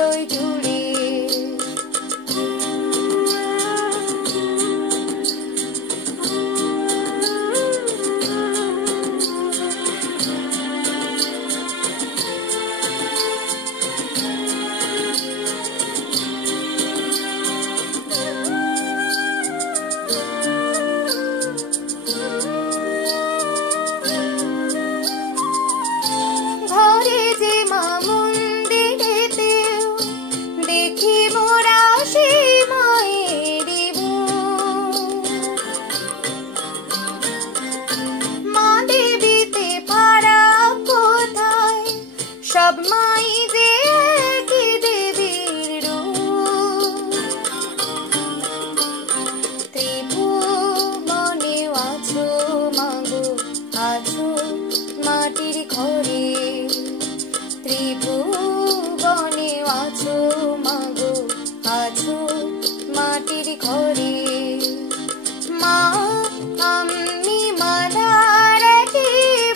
হৃদয় জুড়ে। ঘরে যে মা মন্দিরেতে দেখি মোরা সেই মায়েরই মুখ। মা দেবীতে ফারাক কোথায়, সব মাই যে একই দেবীর রূপ। ত্রিভুবনে আছো মাগো, আছো মাটির ঘরে। ত্রিভুবনে আছো মাগো, আছো মাটির ঘরে। মা আমি মালার কি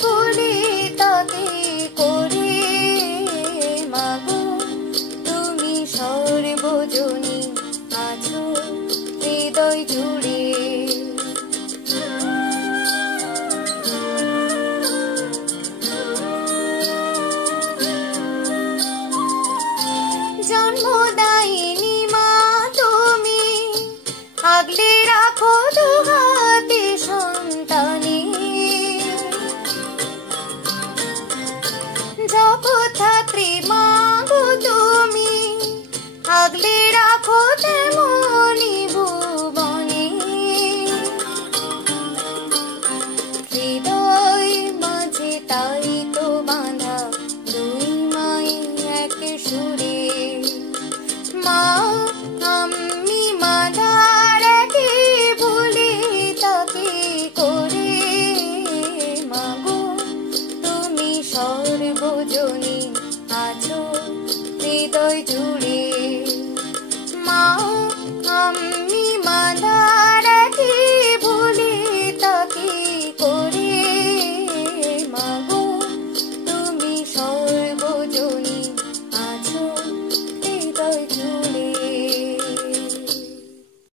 বলি তাকে করে, মাগো তুমি সর্বজনী আছো হৃদয় জুড়ে। জন্মদায়িনী মা তুমি, আগলে রাখো।